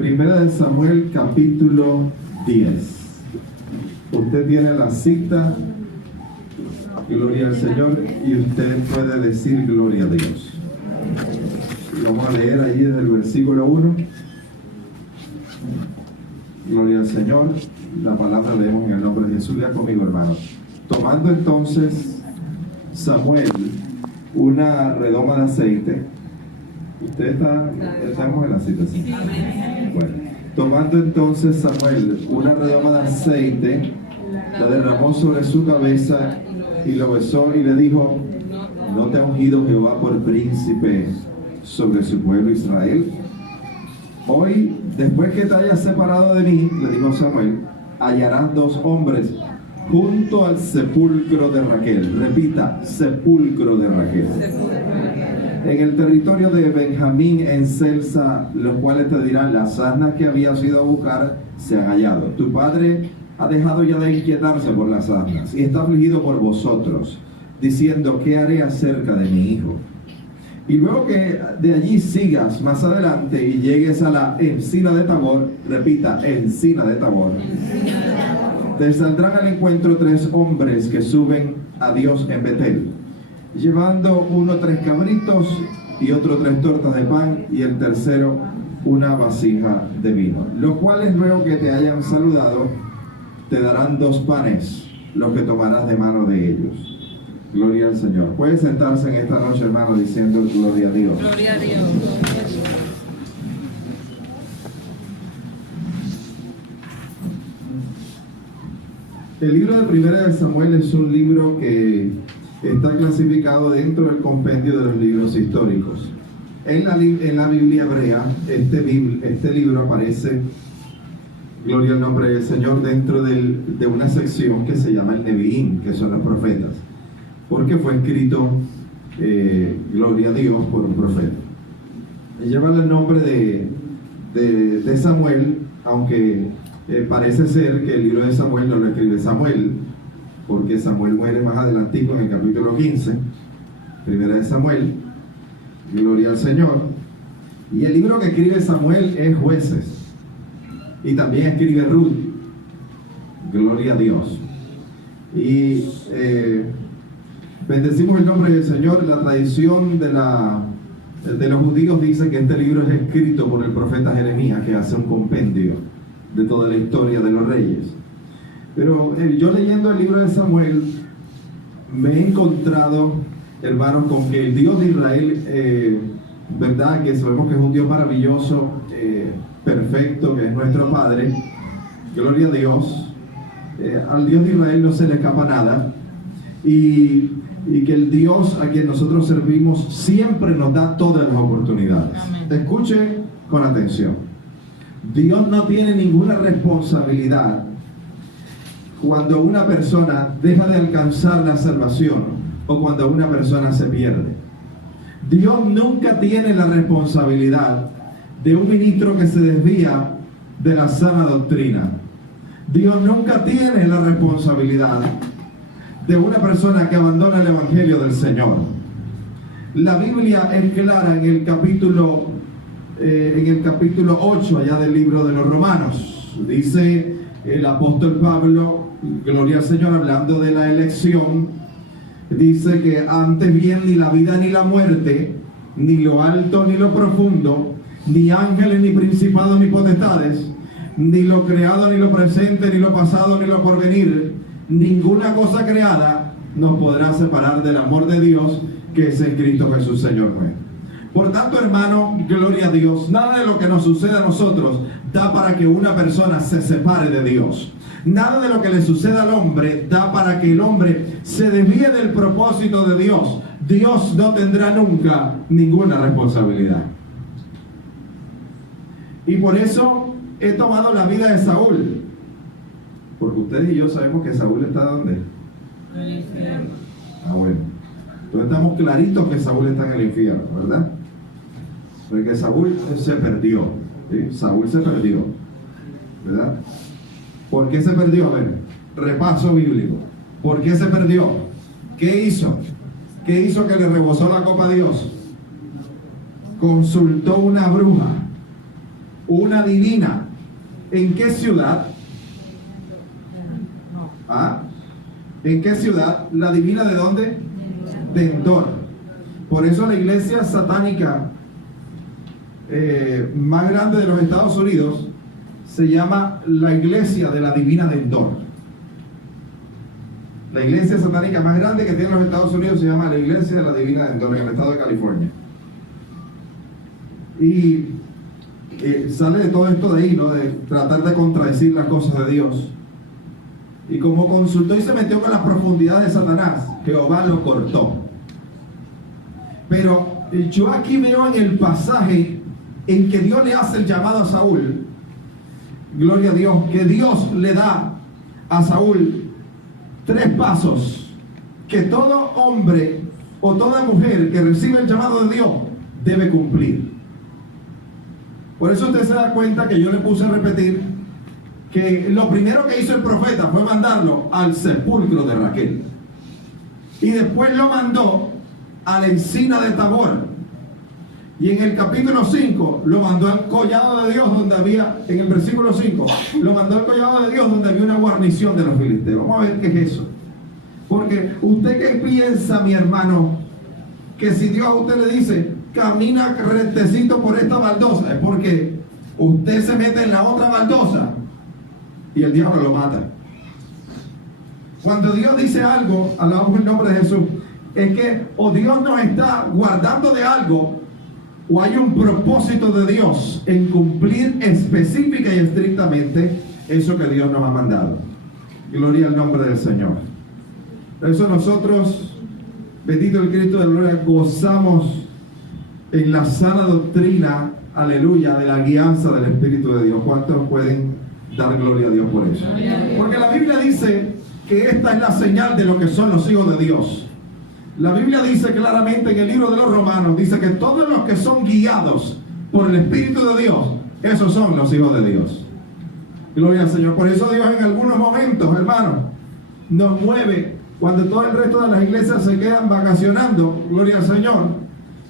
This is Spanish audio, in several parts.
Primera de Samuel, capítulo 10. Usted tiene la cita, gloria al Señor, y usted puede decir gloria a Dios. Y vamos a leer allí desde el versículo 1. Gloria al Señor. La palabra leemos en el nombre de Jesús. Lea conmigo, hermano. Tomando entonces Samuel una redoma de aceite. Estamos en la cita, ¿sí? Bueno. Tomando entonces Samuel una redoma de aceite, la derramó sobre su cabeza y lo besó y le dijo: ¿no te ha ungido Jehová por príncipe sobre su pueblo Israel? Hoy, después que te hayas separado de mí, le dijo Samuel, hallarás dos hombres junto al sepulcro de Raquel. Repita, sepulcro de Raquel. En el territorio de Benjamín, en Celsa, los cuales te dirán: las asnas que habías ido a buscar se han hallado. Tu padre ha dejado ya de inquietarse por las asnas y está afligido por vosotros, diciendo: ¿qué haré acerca de mi hijo? Y luego que de allí sigas más adelante y llegues a la encina de Tabor, repita, encina de Tabor, te saldrán al encuentro tres hombres que suben a Dios en Betel, llevando uno 3 cabritos y otro 3 tortas de pan y el tercero una vasija de vino, los cuales luego que te hayan saludado te darán 2 panes, los que tomarás de mano de ellos. Gloria al Señor. Puede sentarse en esta noche, hermano, diciendo gloria a Dios. Gloria a Dios. El libro de Primera de Samuel es un libro que está clasificado dentro del compendio de los libros históricos. En la Biblia hebrea, este libro aparece, gloria al nombre del Señor, dentro de una sección que se llama el Neviín, que son los profetas, porque fue escrito, gloria a Dios, por un profeta. Lleva el nombre de Samuel, aunque parece ser que el libro de Samuel no lo escribe Samuel, porque Samuel muere más adelantico en el capítulo 15, Primera de Samuel, gloria al Señor. Y el libro que escribe Samuel es Jueces, y también escribe Ruth, gloria a Dios. Y bendecimos el nombre del Señor. La tradición de los judíos dice que este libro es escrito por el profeta Jeremías, que hace un compendio de toda la historia de los reyes. Pero yo leyendo el libro de Samuel me he encontrado, hermanos, con que el Dios de Israel, verdad que sabemos que es un Dios maravilloso, perfecto, que es nuestro Padre, gloria a Dios. Al Dios de Israel no se le escapa nada, y que el Dios a quien nosotros servimos siempre nos da todas las oportunidades. Amén. Escuche con atención. Dios no tiene ninguna responsabilidad cuando una persona deja de alcanzar la salvación o cuando una persona se pierde. Dios nunca tiene la responsabilidad de un ministro que se desvía de la sana doctrina. Dios nunca tiene la responsabilidad de una persona que abandona el Evangelio del Señor. La Biblia es clara en el capítulo 8 allá del libro de los Romanos. Dice el apóstol Pablo, gloria al Señor, hablando de la elección, dice que antes bien ni la vida ni la muerte, ni lo alto ni lo profundo, ni ángeles ni principados ni potestades, ni lo creado ni lo presente, ni lo pasado ni lo porvenir, ninguna cosa creada nos podrá separar del amor de Dios que es en Cristo Jesús, Señor nuestro. Por tanto, hermano, gloria a Dios, nada de lo que nos sucede a nosotros da para que una persona se separe de Dios. Nada de lo que le sucede al hombre da para que el hombre se desvíe del propósito de Dios. Dios no tendrá nunca ninguna responsabilidad. Y por eso he tomado la vida de Saúl, porque ustedes y yo sabemos que Saúl está ¿dónde? En el infierno. Bueno, entonces estamos claritos que Saúl está en el infierno, ¿verdad? Porque Saúl se perdió, ¿sí? Saúl se perdió, ¿verdad? ¿Por qué se perdió? A ver, repaso bíblico. ¿Por qué se perdió? ¿Qué hizo? ¿Qué hizo que le rebosó la copa a Dios? Consultó una bruja. una divina. ¿En qué ciudad? ¿Ah? ¿En qué ciudad? ¿La divina de dónde? De Endor. Por eso la iglesia satánica más grande de los Estados Unidos se llama la iglesia de la divina de Endor. La iglesia satánica más grande que tiene los Estados Unidos se llama la iglesia de la divina de Endor, en el estado de California. Y sale de todo esto de ahí, ¿no? De tratar de contradecir las cosas de Dios. Y como consultó y se metió con las profundidades de Satanás, Jehová lo cortó. Pero yo aquí veo en el pasaje en que Dios le hace el llamado a Saúl, gloria a Dios, que Dios le da a Saúl 3 pasos que todo hombre o toda mujer que recibe el llamado de Dios debe cumplir. Por eso usted se da cuenta que yo le puse a repetir que lo primero que hizo el profeta fue mandarlo al sepulcro de Raquel, y después lo mandó a la encina de Tabor, y en el capítulo 5 lo mandó al collado de Dios, donde había, en el versículo 5, lo mandó al collado de Dios, donde había una guarnición de los filisteos. Vamos a ver qué es eso. Porque usted qué piensa, mi hermano, que si Dios a usted le dice camina rectecito por esta baldosa, es porque usted se mete en la otra baldosa y el diablo lo mata. Cuando Dios dice algo, alabamos el nombre de Jesús, es que o Dios nos está guardando de algo, o hay un propósito de Dios en cumplir específica y estrictamente eso que Dios nos ha mandado. Gloria al nombre del Señor. Por eso nosotros, bendito el Cristo de gloria, gozamos en la sana doctrina, aleluya, de la guianza del Espíritu de Dios. ¿Cuántos pueden dar gloria a Dios por eso? Porque la Biblia dice que esta es la señal de lo que son los hijos de Dios. La Biblia dice claramente en el libro de los Romanos, dice que todos los que son guiados por el Espíritu de Dios, esos son los hijos de Dios. Gloria al Señor. Por eso Dios en algunos momentos, hermanos, nos mueve cuando todo el resto de las iglesias se quedan vacacionando. Gloria al Señor.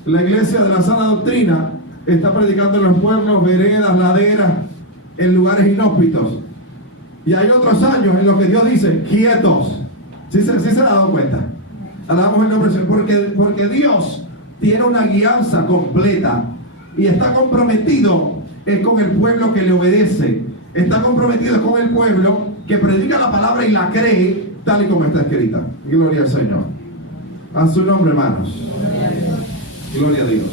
La iglesia de la sana doctrina está predicando en los pueblos, veredas, laderas, en lugares inhóspitos. Y hay otros años en los que Dios dice, quietos. ¿Sí se ha dado cuenta? Alabamos el nombre del Señor, porque Dios tiene una guianza completa y está comprometido con el pueblo que le obedece. Está comprometido con el pueblo que predica la palabra y la cree tal y como está escrita. Gloria al Señor. A su nombre, hermanos. Gloria a Dios.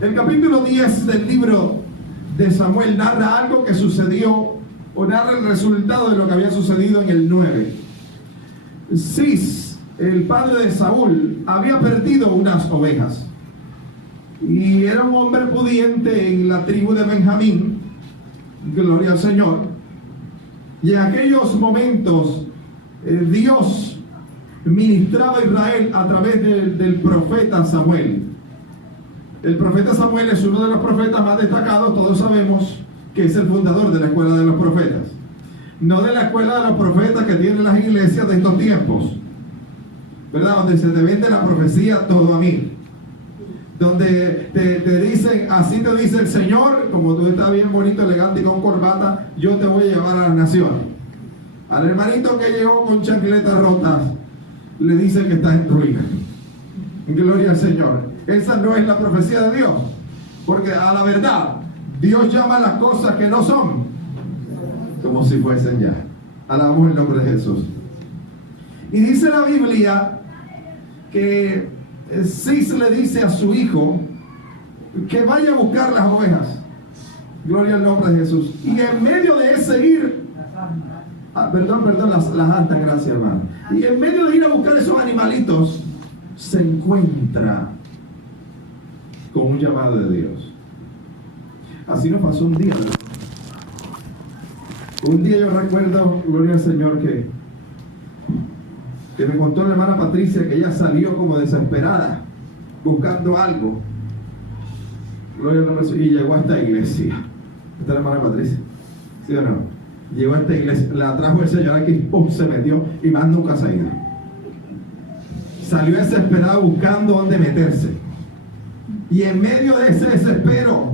El capítulo 10 del libro de Samuel narra algo que sucedió, o narra el resultado de lo que había sucedido en el 9. Cis, el padre de Saúl, había perdido unas ovejas y era un hombre pudiente en la tribu de Benjamín. Gloria al Señor. Y en aquellos momentos Dios ministraba a Israel a través del profeta Samuel. El profeta Samuel es uno de los profetas más destacados. Todos sabemos que es el fundador de la escuela de los profetas, no de la escuela de los profetas que tienen las iglesias de estos tiempos, ¿verdad? Donde se te vende la profecía todo a mí, donde te dicen, así te dice el Señor, como tú estás bien bonito, elegante y con corbata, yo te voy a llevar a la nación. Al hermanito que llegó con chancletas rotas, le dicen que está en ruina. Gloria al Señor. Esa no es la profecía de Dios, porque a la verdad Dios llama las cosas que no son como si fuesen ya. Alabamos el nombre de Jesús. Y dice la Biblia que Cis le dice a su hijo que vaya a buscar las ovejas. Gloria al nombre de Jesús. Y en medio de ese ir, las antas, gracias hermano. Y en medio de ir a buscar esos animalitos, se encuentra con un llamado de Dios. Así nos pasó un día, ¿verdad? Un día yo recuerdo, gloria al Señor, que me contó la hermana Patricia que ella salió como desesperada buscando algo. Gloria al nombre de Jesús. Y llegó a esta iglesia. ¿Esta es la hermana Patricia? ¿Sí o no? Llegó a esta iglesia, la trajo el Señor aquí, ¡pum!, se metió y más nunca se ha ido. Salió desesperada buscando dónde meterse. Y en medio de ese desespero,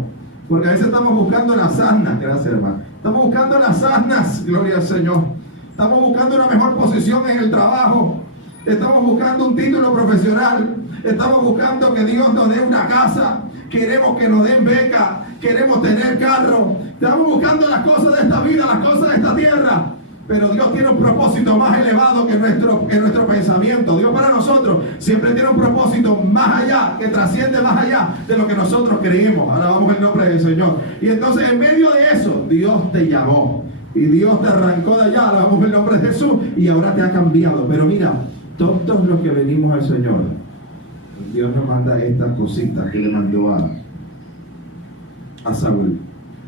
Porque a veces estamos buscando las asnas, gracias hermano. Estamos buscando las asnas, gloria al Señor. Estamos buscando una mejor posición en el trabajo. Estamos buscando un título profesional. Estamos buscando que Dios nos dé una casa. Queremos que nos den beca. Queremos tener carro. Estamos buscando las cosas de esta vida, las cosas de esta tierra. Pero Dios tiene un propósito más elevado que nuestro pensamiento. Dios para nosotros siempre tiene un propósito más allá, que trasciende más allá de lo que nosotros creímos. Alabamos el nombre del Señor. Y entonces en medio de eso, Dios te llamó. Y Dios te arrancó de allá, alabamos el nombre de Jesús. Y ahora te ha cambiado. Pero mira, todos los que venimos al Señor, Dios nos manda estas cositas que le mandó a Saúl.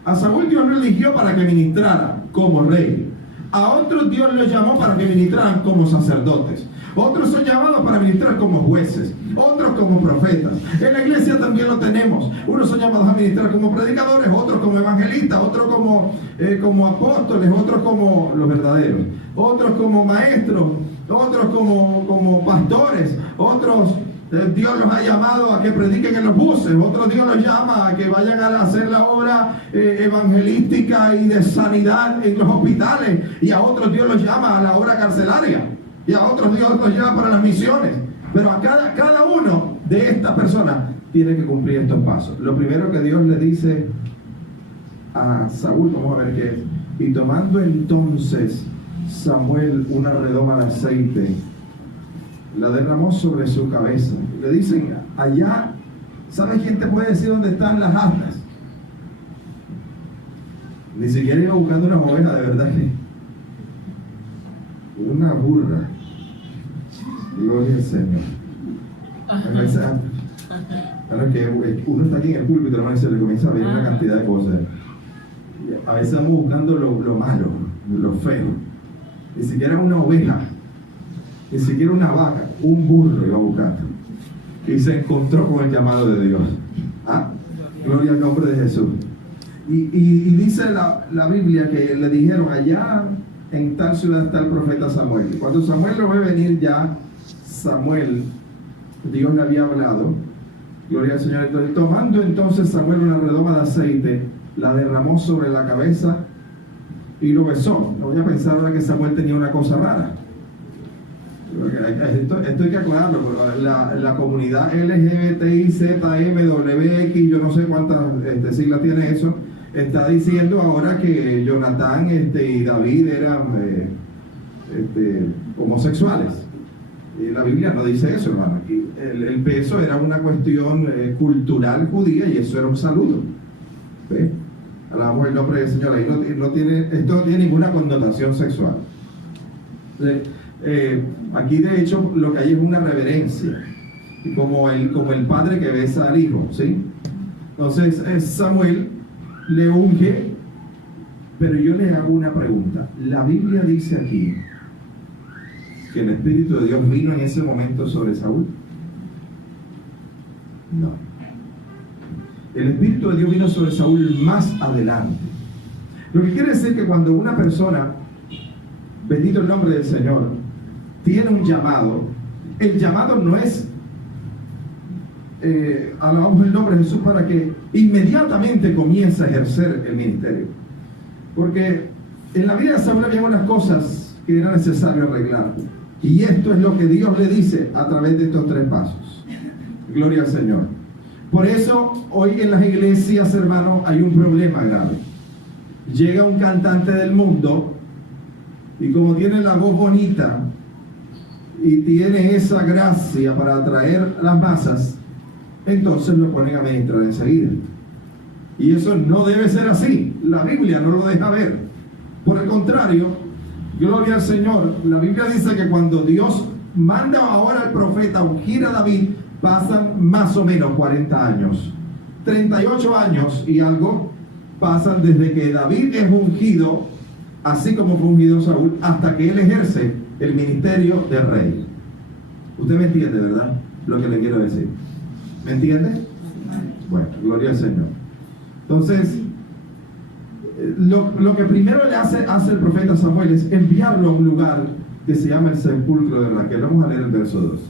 A Saúl Dios lo eligió para que ministrara como rey. A otros Dios los llamó para que ministraran como sacerdotes. Otros son llamados para ministrar como jueces. Otros como profetas. En la iglesia también lo tenemos. Unos son llamados a ministrar como predicadores, otros como evangelistas, otros como apóstoles, otros como los verdaderos, otros como maestros, otros como pastores, otros Dios los ha llamado a que prediquen en los buses, otros Dios los llama a que vayan a hacer la obra evangelística y de sanidad en los hospitales, y a otros Dios los llama a la obra carcelaria, y a otros Dios los llama para las misiones. Pero a cada uno de estas personas tiene que cumplir estos pasos. Lo primero que Dios le dice a Saúl, vamos a ver qué es: y tomando entonces Samuel una redoma de aceite, la derramó sobre su cabeza. Le dicen, allá, ¿sabes quién te puede decir dónde están las asnas? Ni siquiera iba buscando una oveja, de verdad. Una burra. Gloria al Señor. Claro que uno está aquí en el púlpito, hermano, y se le comienza a ver una cantidad de cosas. A veces vamos buscando lo malo, lo feo. Ni siquiera una oveja, ni siquiera una vaca, un burro iba buscando. Y se encontró con el llamado de Dios. ¿Ah? Gloria al nombre de Jesús. Y dice la Biblia que le dijeron, allá en tal ciudad está el profeta Samuel. Y cuando Samuel lo ve venir ya, Samuel, Dios le había hablado. Gloria al Señor. Entonces, tomando entonces Samuel una redoma de aceite, la derramó sobre la cabeza y lo besó. No voy a pensar ahora que Samuel tenía una cosa rara. Esto hay que aclararlo. La comunidad LGBTI, ZMWX, yo no sé cuántas siglas tiene eso, está diciendo ahora que Jonatán y David eran homosexuales. Y la Biblia no dice eso, hermano. El beso era una cuestión cultural judía y eso era un saludo. ¿Ve? Alabamos el nombre del Señor. Ahí esto no tiene ninguna connotación sexual. Aquí de hecho lo que hay es una reverencia, como el padre que besa al hijo, ¿sí? Entonces Samuel le unge, pero yo le hago una pregunta. La Biblia dice aquí que el Espíritu de Dios vino en ese momento sobre Saúl. No. El Espíritu de Dios vino sobre Saúl más adelante. Lo que quiere decir que cuando una persona, bendito el nombre del Señor, tiene un llamado, el llamado no es alabamos el nombre de Jesús para que inmediatamente comience a ejercer el ministerio, porque en la vida de Saúl había unas cosas que era necesario arreglar, y esto es lo que Dios le dice a través de estos 3 pasos. Gloria al Señor. Por eso hoy en las iglesias, hermanos, hay un problema grave. Llega un cantante del mundo y como tiene la voz bonita y tiene esa gracia para atraer las masas, entonces lo ponen a ministrar enseguida. Y eso no debe ser así. La Biblia no lo deja ver. Por el contrario, gloria al Señor, la Biblia dice que cuando Dios manda ahora al profeta a ungir a David, pasan más o menos 40 años. 38 años y algo pasan desde que David es ungido, así como fue ungido Saúl, hasta que él ejerce el ministerio de rey. Usted me entiende, ¿verdad? Lo que le quiero decir. ¿Me entiende? Bueno, gloria al Señor. Entonces, lo que primero le hace el profeta Samuel es enviarlo a un lugar que se llama el sepulcro de Raquel. Vamos a leer el verso 2.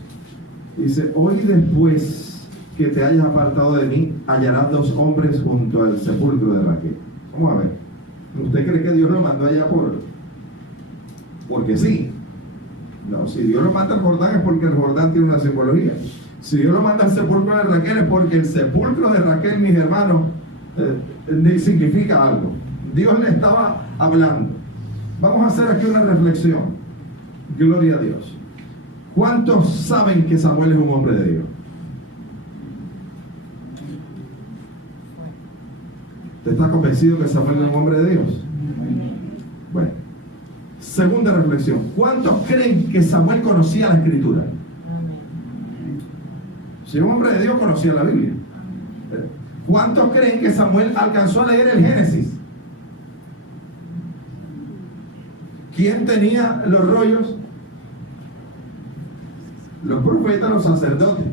Dice, hoy después que te hayas apartado de mí, hallarás 2 hombres junto al sepulcro de Raquel. Vamos a ver. ¿Usted cree que Dios lo mandó allá porque sí? No, si Dios lo manda al Jordán es porque el Jordán tiene una simbología. Si Dios lo manda al sepulcro de Raquel es porque el sepulcro de Raquel, mis hermanos, significa algo. Dios le estaba hablando. Vamos a hacer aquí una reflexión. Gloria a Dios. ¿Cuántos saben que Samuel es un hombre de Dios? ¿Usted está convencido que Samuel es un hombre de Dios? Bueno, segunda reflexión. ¿Cuántos creen que Samuel conocía la Escritura? Si un hombre de Dios conocía la Biblia. ¿Cuántos creen que Samuel alcanzó a leer el Génesis? ¿Quién tenía los rollos? Los profetas, los sacerdotes.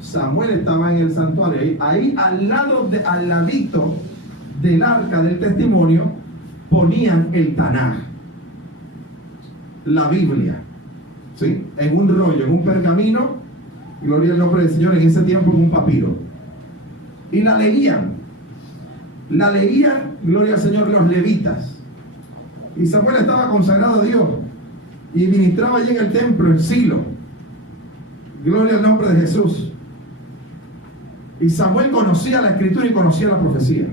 Samuel estaba en el santuario, ahí al ladito del arca del testimonio ponían el Tanaj, la Biblia, ¿sí? En un rollo, en un pergamino, gloria al nombre del Señor, en ese tiempo en un papiro, y la leían, gloria al Señor, los levitas. Y Samuel estaba consagrado a Dios y ministraba allí en el templo, en Silo, gloria al nombre de Jesús. Y Samuel conocía la Escritura y conocía la profecía.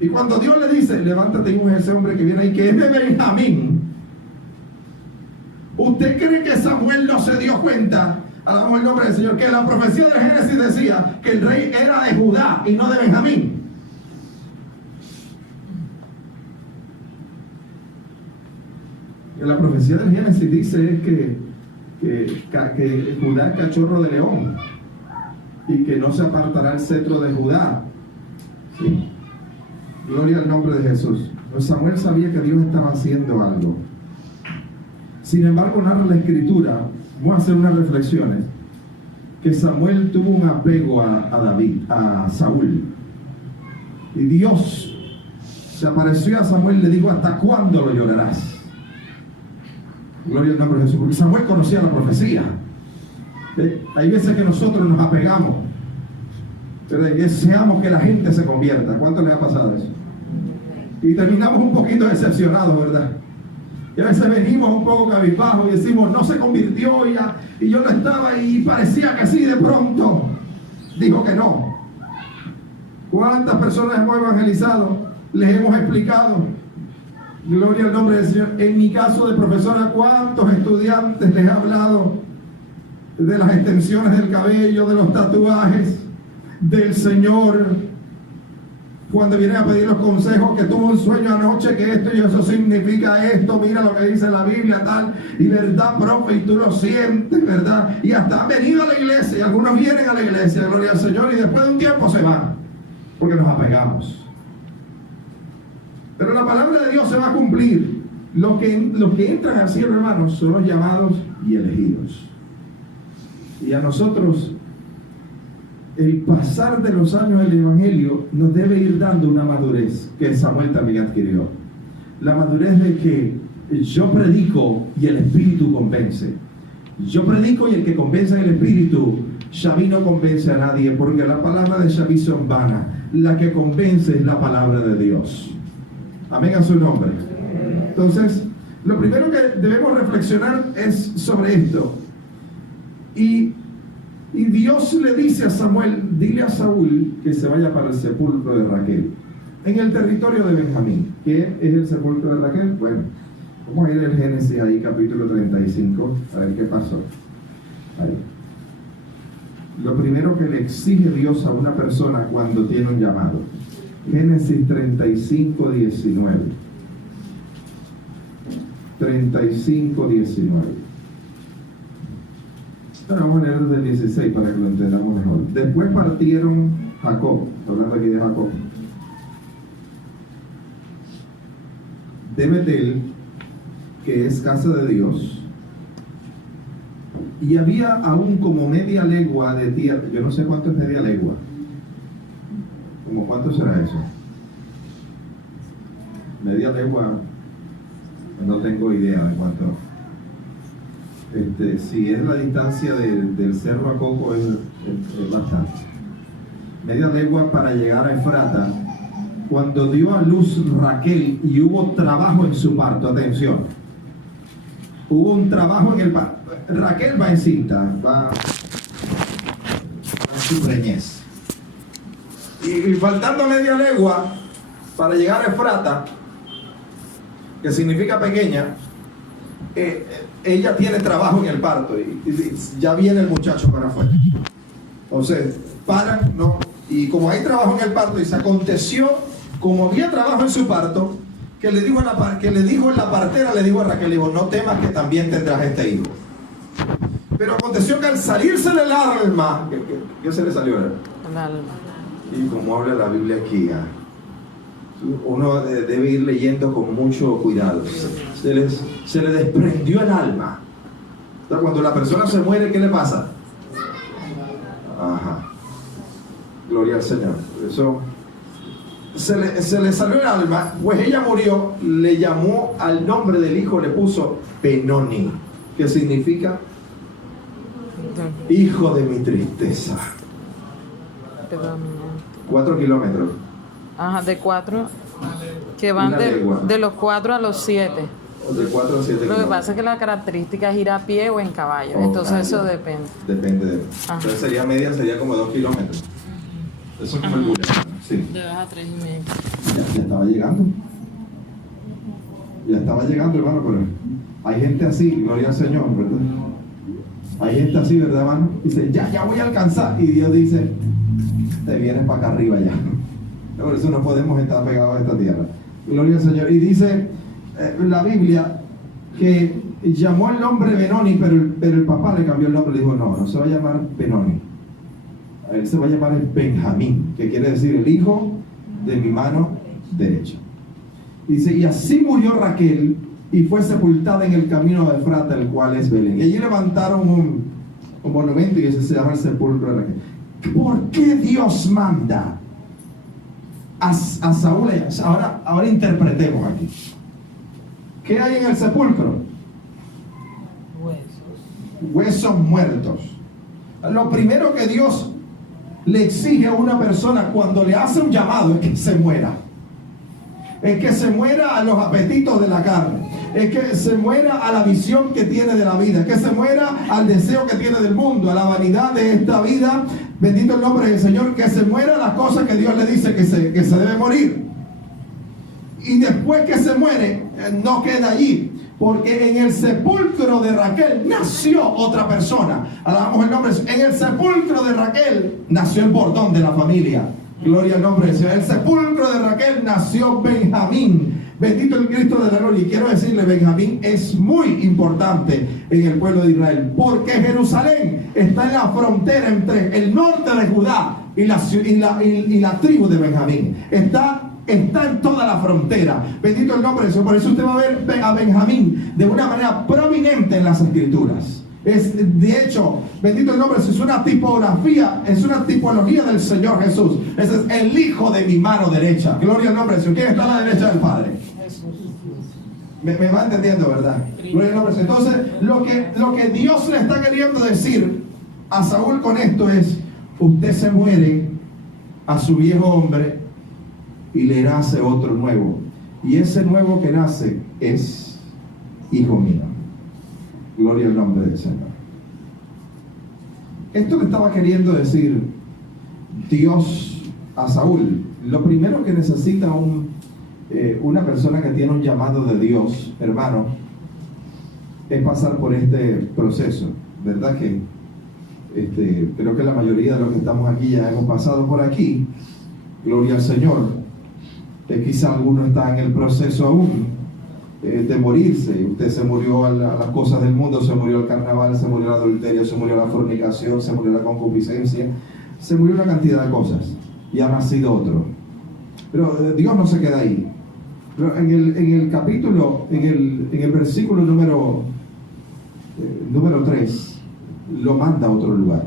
Y cuando Dios le dice, levántate y unge a ese hombre que viene ahí, que es de Benjamín, ¿usted cree que Samuel no se dio cuenta, alabamos el nombre del Señor, que la profecía del Génesis decía que el rey era de Judá y no de Benjamín? Y la profecía del Génesis dice que Judá es cachorro de león y que no se apartará el cetro de Judá. ¿Sí? Gloria al nombre de Jesús. Pues Samuel sabía que Dios estaba haciendo algo. Sin embargo, narra la Escritura, vamos a hacer unas reflexiones, que Samuel tuvo un apego a Saúl. Y Dios se apareció a Samuel y le dijo, ¿hasta cuándo lo llorarás? Gloria al nombre de Jesús. Porque Samuel conocía la profecía. Hay veces que nosotros nos apegamos, pero deseamos que la gente se convierta. ¿Cuánto les ha pasado eso? Y terminamos un poquito decepcionados, ¿verdad? Y a veces venimos un poco cabizbajos y decimos, no se convirtió ya, y yo no estaba y parecía que sí, de pronto dijo que no. ¿Cuántas personas hemos evangelizado? Les hemos explicado. Gloria al nombre del Señor. En mi caso de profesora, ¿cuántos estudiantes les he hablado de las extensiones del cabello, de los tatuajes, del Señor? Cuando vienen a pedir los consejos, que tuvo un sueño anoche, que esto y eso significa esto, mira lo que dice la Biblia, tal, y verdad, profe, y tú lo sientes, ¿verdad? Y hasta han venido a la iglesia, y algunos vienen a la iglesia, gloria al Señor, y después de un tiempo se van, porque nos apegamos. Pero la palabra de Dios se va a cumplir. Los que entran al cielo, hermanos, son los llamados y elegidos. Y a nosotros, el pasar de los años del Evangelio nos debe ir dando una madurez que Samuel también adquirió. La madurez de que yo predico y el Espíritu convence. Yo predico y el que convence en el Espíritu, Xavi no convence a nadie, porque la palabra de Xavi son vana. La que convence es la palabra de Dios. Amén a su nombre. Entonces, lo primero que debemos reflexionar es sobre esto. Y Dios le dice a Samuel, dile a Saúl que se vaya para el sepulcro de Raquel, en el territorio de Benjamín. ¿Qué es el sepulcro de Raquel? Bueno, vamos a ir al Génesis ahí, capítulo 35, a ver qué pasó. Ahí. Lo primero que le exige Dios a una persona cuando tiene un llamado. Génesis 35, 19. 35, 19. Ahora vamos a leer desde el 16 para que lo entendamos mejor. Después partieron Jacob, hablando aquí de Jacob, de Betel, que es casa de Dios, y había aún como media legua de tierra. Yo no sé cuánto es media legua. ¿Cómo cuánto será eso? Media legua, no tengo idea de cuánto. Si es la distancia del cerro a Coco, es bastante. Media legua para llegar a Efrata. Cuando dio a luz Raquel y hubo trabajo en su parto, atención, hubo un trabajo en el parto. Raquel va encinta, va en su preñez. Y faltando media legua para llegar a Efrata, que significa pequeña, ella tiene trabajo en el parto y ya viene el muchacho para afuera. Entonces, paran, ¿no? Y como hay trabajo en el parto, y se aconteció, como había trabajo en su parto, que le dijo la partera, le dijo a Raquel, le dijo, no temas que también tendrás este hijo. Pero aconteció que al salirse del alma, ¿qué se le salió? El alma. Y como habla la Biblia aquí, uno debe ir leyendo con mucho cuidado. Se le desprendió el alma. Entonces, cuando la persona se muere, ¿qué le pasa? Ajá. Gloria al Señor. Eso se le salió el alma, pues ella murió, le llamó al nombre del hijo, le puso Benoni, que significa hijo de mi tristeza. 4 kilómetros. Ajá, de 4, que van de los 4 a los 7. De 4 a 7 Lo que pasa es que la característica es ir a pie o en caballo, entonces eso depende. Depende de... Entonces sería como 2 kilómetros. Eso es como el bullet. Sí. De 2 a 3 y medio. Ya estaba llegando. Ya estaba llegando, hermano, pero hay gente así, gloria al Señor, ¿verdad? Hay gente así, ¿verdad, hermano? Dice, ya voy a alcanzar. Y Dios dice, te vienes para acá arriba ya. Por eso no podemos estar pegados a esta tierra. Gloria al Señor. Y dice la Biblia que llamó el nombre Benoni, pero el papá le cambió el nombre. Le dijo, no se va a llamar Benoni. Él se va a llamar Benjamín, que quiere decir el hijo de mi mano derecha. Dice, y así murió Raquel y fue sepultada en el camino de Efrata, el cual es Belén. Y allí levantaron un monumento y ese se llama el sepulcro de Raquel. ¿Por qué Dios manda a Saúl? Ahora interpretemos aquí. ¿Qué hay en el sepulcro? Huesos muertos. Lo primero que Dios le exige a una persona cuando le hace un llamado es que se muera. Es que se muera a los apetitos de la carne. Es que se muera a la visión que tiene de la vida. Es que se muera al deseo que tiene del mundo, a la vanidad de esta vida. Bendito el nombre del Señor. Que se muera las cosas que Dios le dice que se debe morir. Y después que se muere, no queda allí. Porque en el sepulcro de Raquel nació otra persona. Alabamos el nombre. En el sepulcro de Raquel nació el bordón de la familia. Gloria al nombre del Señor. En el sepulcro de Raquel nació Benjamín. Bendito el Cristo de la gloria. Y quiero decirle, Benjamín es muy importante en el pueblo de Israel. Porque Jerusalén está en la frontera entre el norte de Judá y la tribu de Benjamín. Está en toda la frontera. Bendito el nombre de Dios. Por eso usted va a ver a Benjamín de una manera prominente en las escrituras. De hecho, bendito el nombre de Dios, es una tipografía, es una tipología del Señor Jesús. Ese es el hijo de mi mano derecha. Gloria al nombre de Dios. ¿Quién está a la derecha del Padre? Me va entendiendo, ¿verdad? Gloria al nombre de Dios. Entonces, lo que Dios le está queriendo decir a Saúl con esto es: usted se muere a su viejo hombre y le nace otro nuevo, y ese nuevo que nace es hijo mío. Gloria al nombre del Señor. Esto le estaba queriendo decir Dios a Saúl. Lo primero que necesita una persona que tiene un llamado de Dios, hermano, es pasar por este proceso. ¿Verdad que creo que la mayoría de los que estamos aquí ya hemos pasado por aquí? Gloria al Señor. Quizá alguno está en el proceso aún de morirse. Usted se murió a las cosas del mundo, se murió al carnaval, se murió al adulterio, se murió a la fornicación, se murió a la concupiscencia, se murió una cantidad de cosas y ha nacido otro. Pero Dios no se queda ahí. Pero en el capítulo, en el versículo número 3, lo manda a otro lugar.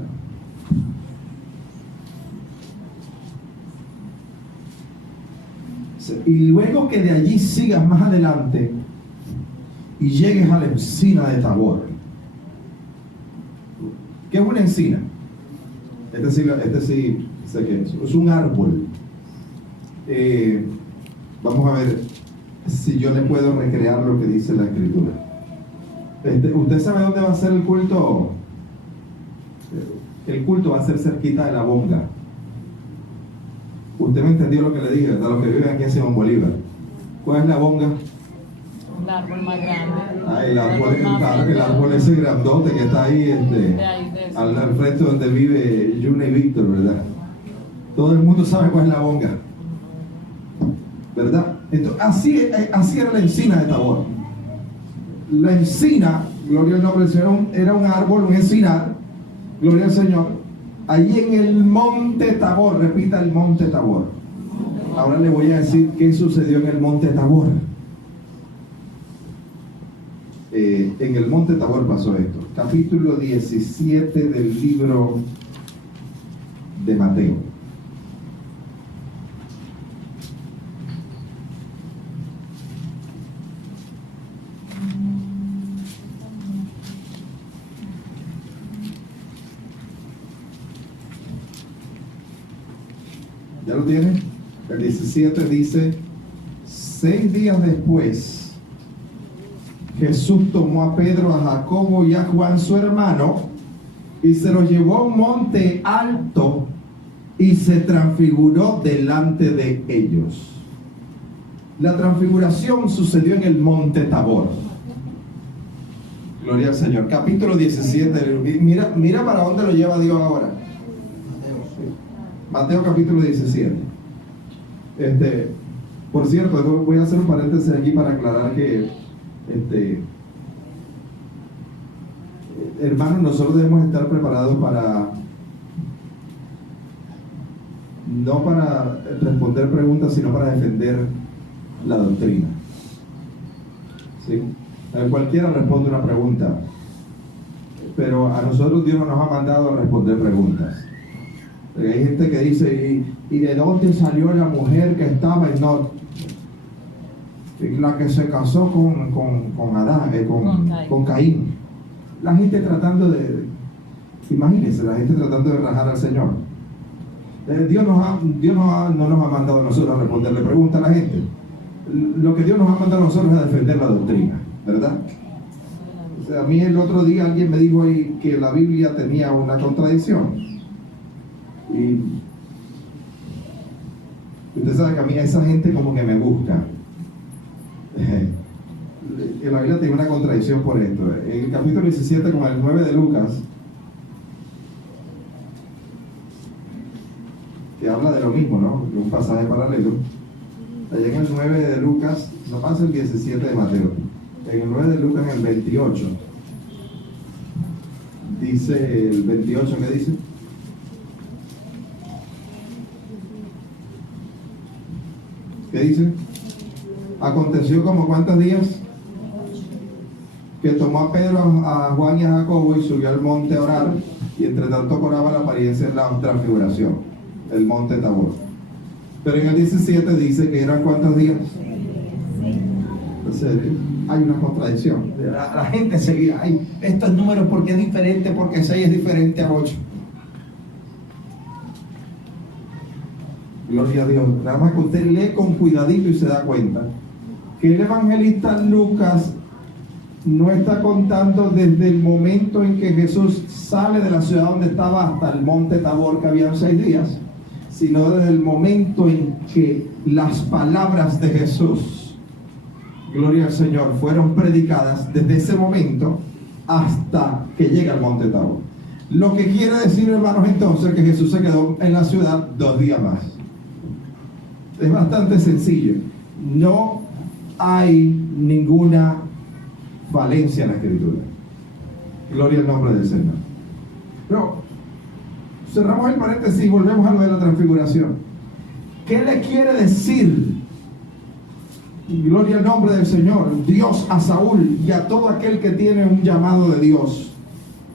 Y luego que de allí sigas más adelante y llegues a la encina de Tabor, ¿Qué es una encina? Este sí sé qué es un árbol. Vamos a ver si yo le puedo recrear lo que dice la escritura. ¿Usted sabe dónde va a ser el culto? El culto va a ser cerquita de la bonga. Usted me entendió lo que le dije, ¿verdad? Los que viven aquí en Simón Bolívar. ¿Cuál es la bonga? El árbol más grande. El árbol ese grandote que está ahí, al frente donde vive Yuna y Víctor, ¿verdad? Todo el mundo sabe cuál es la bonga, ¿verdad? Entonces, así era la encina de Tabor. La encina, gloria al nombre del Señor, era un árbol, un encinar, gloria al Señor, allí en el monte Tabor. Repita, el monte Tabor. Ahora le voy a decir qué sucedió en el monte Tabor. En el monte Tabor pasó esto. Capítulo 17 del libro de Mateo. ¿Ya lo tiene? El 17 dice: 6 días después, Jesús tomó a Pedro, a Jacobo y a Juan su hermano y se los llevó a un monte alto y se transfiguró delante de ellos. La transfiguración sucedió en el monte Tabor. Gloria al Señor. Capítulo 17. Mira para dónde lo lleva Dios ahora. Mateo capítulo 17. Por cierto, voy a hacer un paréntesis aquí para aclarar que hermanos, nosotros debemos estar preparados no para responder preguntas, sino para defender la doctrina. ¿Sí? Cualquiera responde una pregunta, pero a nosotros Dios no nos ha mandado a responder preguntas. Hay gente que dice: ¿y de dónde salió la mujer que estaba en Nod? La que se casó con Adán, con Caín. La gente tratando imagínense, la gente tratando de rajar al Señor. Dios no nos ha mandado a nosotros a responderle preguntas a la gente. Lo que Dios nos ha mandado a nosotros es a defender la doctrina, ¿verdad? O sea, a mí el otro día alguien me dijo ahí que la Biblia tenía una contradicción. Y usted sabe que a mí esa gente como que me busca. La Biblia tiene una contradicción por esto. En el capítulo 17 con el 9 de Lucas, que habla de lo mismo, ¿no? Un pasaje paralelo. Allá en el 9 de Lucas, no pasa el 17 de Mateo, en el 9 de Lucas, en el 28, dice el 28, ¿qué dice? ¿Qué dice? Aconteció como ¿cuántos días? Que tomó a Pedro, a Juan y a Jacobo y subió al monte a orar, y entre tanto coraba la apariencia de la transfiguración, el monte Tabor. Pero en el 17 dice que eran ¿cuántos días? Entonces, hay una contradicción. La gente seguía: ay, estos números, ¿por qué es diferente? Porque 6 es diferente a 8. Gloria a Dios. Nada más que usted lee con cuidadito y se da cuenta que el evangelista Lucas no está contando desde el momento en que Jesús sale de la ciudad donde estaba hasta el monte Tabor, que habían 6 días, sino desde el momento en que las palabras de Jesús, gloria al Señor, fueron predicadas, desde ese momento hasta que llega al monte Tabor. Lo que quiere decir, hermanos, entonces, que Jesús se quedó en la ciudad 2 días más. Es bastante sencillo. No hay ninguna falencia en la escritura. Gloria al nombre del Señor. Pero cerramos el paréntesis y volvemos a lo de la transfiguración. ¿Qué le quiere decir, gloria al nombre del Señor, Dios a Saúl y a todo aquel que tiene un llamado de Dios,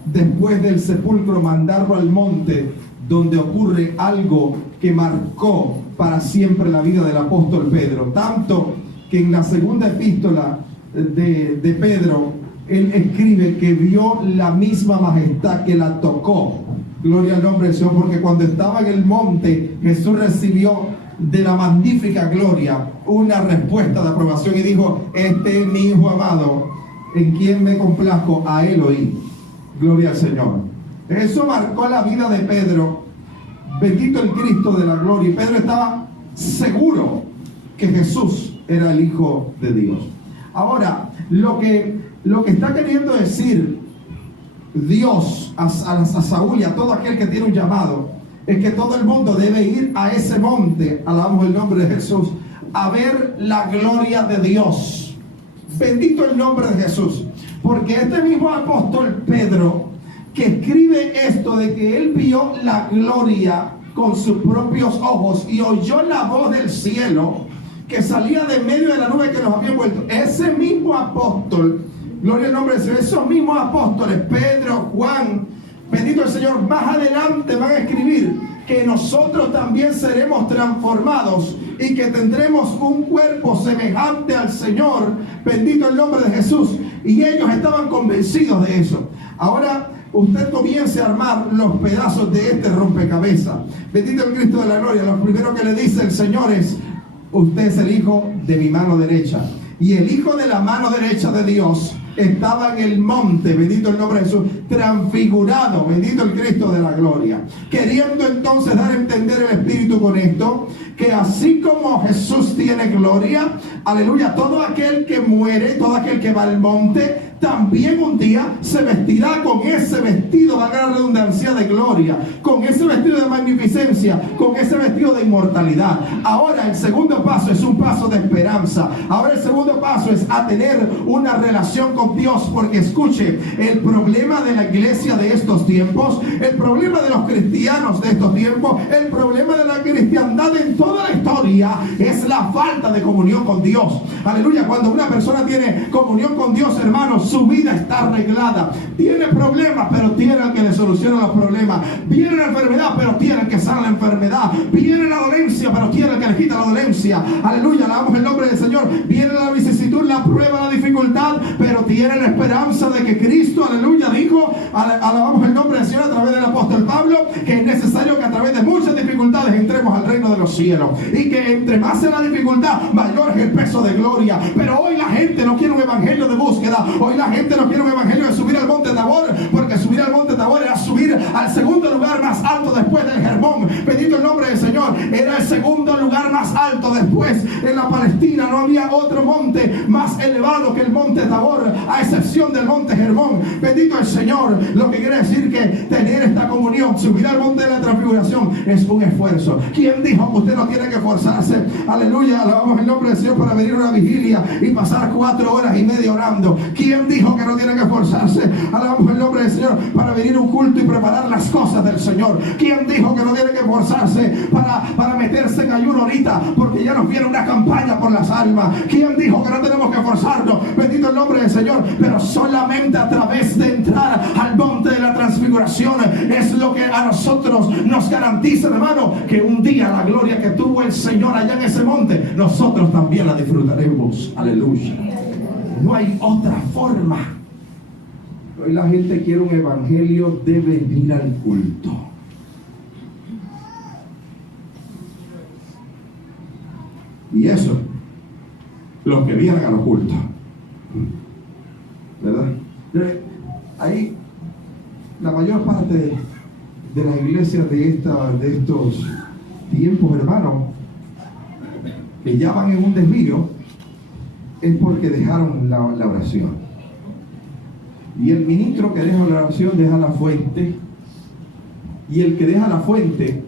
después del sepulcro mandarlo al monte, donde ocurre algo que marcó para siempre la vida del apóstol Pedro? Tanto que en la segunda epístola de Pedro, él escribe que vio la misma majestad que la tocó. Gloria al nombre del Señor, porque cuando estaba en el monte, Jesús recibió de la magnífica gloria una respuesta de aprobación y dijo: este es mi Hijo amado, en quien me complazco, a él oí. Gloria al Señor. Eso marcó la vida de Pedro. Bendito el Cristo de la gloria. Y Pedro estaba seguro que Jesús era el Hijo de Dios. Ahora, lo que está queriendo decir Dios a Saúl y a todo aquel que tiene un llamado es que todo el mundo debe ir a ese monte, alabamos el nombre de Jesús, a ver la gloria de Dios. Bendito el nombre de Jesús, porque este mismo apóstol Pedro, que escribe esto de que él vio la gloria con sus propios ojos y oyó la voz del cielo que salía de medio de la nube que los había envuelto, ese mismo apóstol, gloria al nombre de Dios, esos mismos apóstoles, Pedro, Juan, bendito el Señor, más adelante van a escribir que nosotros también seremos transformados y que tendremos un cuerpo semejante al Señor, bendito el nombre de Jesús, y ellos estaban convencidos de eso. Ahora usted comience a armar los pedazos de este rompecabezas. Bendito el Cristo de la gloria. Lo primero que le dice el Señor es: usted es el hijo de mi mano derecha. Y el hijo de la mano derecha de Dios estaba en el monte, bendito el nombre de Jesús, transfigurado, bendito el Cristo de la gloria. Queriendo entonces dar a entender el Espíritu con esto, que así como Jesús tiene gloria, aleluya, todo aquel que muere, todo aquel que va al monte, también un día se vestirá con ese vestido, valga la redundancia, de gloria, con ese vestido de magnificencia, con ese vestido de inmortalidad. Ahora el segundo paso es un paso de esperanza. Ahora el segundo paso es a tener una relación con Dios, porque escuche, el problema de la iglesia de estos tiempos, el problema de los cristianos de estos tiempos, el problema de la cristiandad en toda la historia es la falta de comunión con Dios. Aleluya, cuando una persona tiene comunión con Dios, hermanos, su vida está arreglada. Tiene problemas, pero tiene el que le soluciona los problemas. Viene la enfermedad, pero tiene el que sana la enfermedad. Viene la dolencia, pero tiene el que le quita la dolencia. Aleluya, alabamos el nombre del Señor. Viene la vicisitud, la prueba, la dificultad, pero tiene la esperanza de que Cristo, aleluya, dijo, alabamos el nombre del Señor a través del apóstol Pablo, que es necesario que a través de muchas dificultades entremos al reino de los cielos, y que entre más sea la dificultad, mayor es el peso de gloria. Pero hoy la gente no quiere un evangelio de búsqueda. Hoy la gente no quiere un evangelio de subir al monte Tabor, porque subir al monte Tabor era subir al segundo lugar más alto después del Hermón. Bendito el nombre del Señor. Era el segundo lugar más alto después. En la Palestina no había otro monte más elevado que el monte Tabor, a excepción del monte Hermón. Bendito el Señor. Lo que quiere decir que tener esta comunión, subir al monte de la transfiguración, es un esfuerzo. ¿Quién dijo que usted no tiene que esforzarse? Aleluya, alabamos el nombre del Señor, para venir a una vigilia y pasar 4 horas y media orando. ¿Quién dijo que no tiene que esforzarse? Alabamos el nombre del Señor para venir a un culto y preparar las cosas del Señor. ¿Quién dijo que no tiene que esforzarse para meterse en ayuno ahorita, porque ya nos viene una campaña por las almas? ¿Quién dijo que no tenemos que esforzarnos? Bendito el nombre del Señor. Pero solamente a través de entrar al monte de la transfiguración es lo que a nosotros nos garantiza, hermano, que un día la gloria que tuvo el Señor allá en ese monte, nosotros también la disfrutaremos. Aleluya. No hay otra forma. Hoy la gente quiere un evangelio de venir al culto. Y eso, los que vienen a los cultos, ¿verdad? Ahí, la mayor parte de las iglesias de estos tiempos, hermanos, que ya van en un desvío, es porque dejaron la oración. Y el ministro que deja la oración deja la fuente, y el que deja la fuente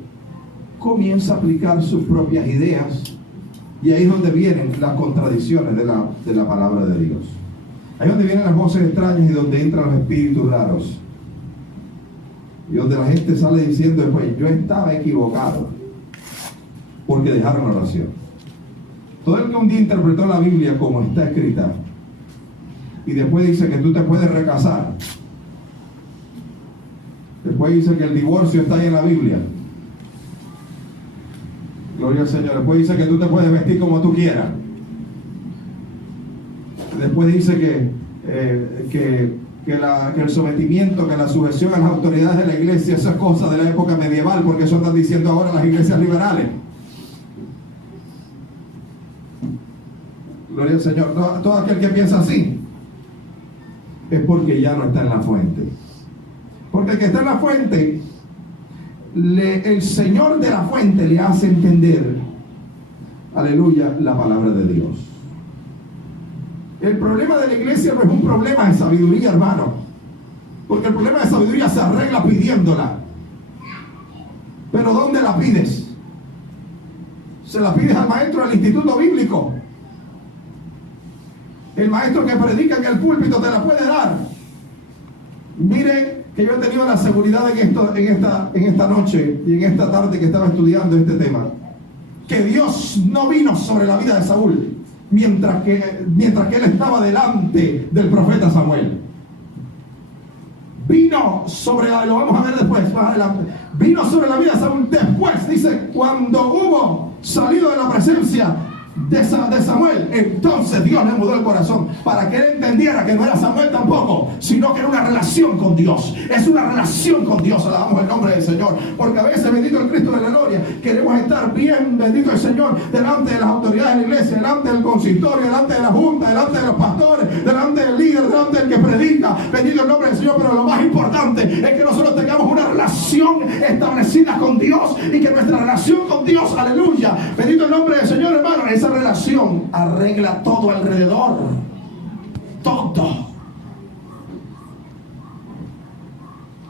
comienza a aplicar sus propias ideas, y ahí es donde vienen las contradicciones de la palabra de Dios. Ahí es donde vienen las voces extrañas y donde entran los espíritus raros, y donde la gente sale diciendo después: yo estaba equivocado, porque dejaron la oración. Todo el que un día interpretó la Biblia como está escrita y después dice que tú te puedes recasar, después dice que el divorcio está ahí en la Biblia, gloria al Señor, después dice que tú te puedes vestir como tú quieras, después dice que que el sometimiento, que la sujeción a las autoridades de la iglesia, eso es cosa de la época medieval, porque eso están diciendo ahora las iglesias liberales. Gloria al Señor. Todo aquel que piensa así es porque ya no está en la fuente. Porque el que está en la fuente, el Señor de la fuente le hace entender, aleluya, la palabra de Dios. El problema de la iglesia no es un problema de sabiduría, hermano, porque el problema de sabiduría se arregla pidiéndola. Pero ¿dónde la pides? Se la pides al maestro del instituto bíblico. El maestro que predica en el púlpito te la puede dar. Mire que yo he tenido la seguridad en esta noche y en esta tarde que estaba estudiando este tema, que Dios no vino sobre la vida de Saúl mientras que él estaba delante del profeta Samuel. Vino sobre, lo vamos a ver después, más adelante, vino sobre la vida de Saúl después, dice, cuando hubo salido de la presencia de Samuel, entonces Dios le mudó el corazón para que él entendiera que no era Samuel tampoco, sino que era una relación con Dios. Es una relación con Dios, alabamos el nombre del Señor, porque a veces, bendito el Cristo de la gloria, queremos estar bien, bendito el Señor, delante de las autoridades de la iglesia, delante del consistorio, delante de la junta, delante de los pastores, delante del líder, delante del que predica, bendito el nombre del Señor. Pero lo más importante es que nosotros tengamos una relación establecida con Dios, y que nuestra relación con Dios, aleluya, bendito el nombre del Señor, hermano, esa relación arregla todo alrededor. Todo.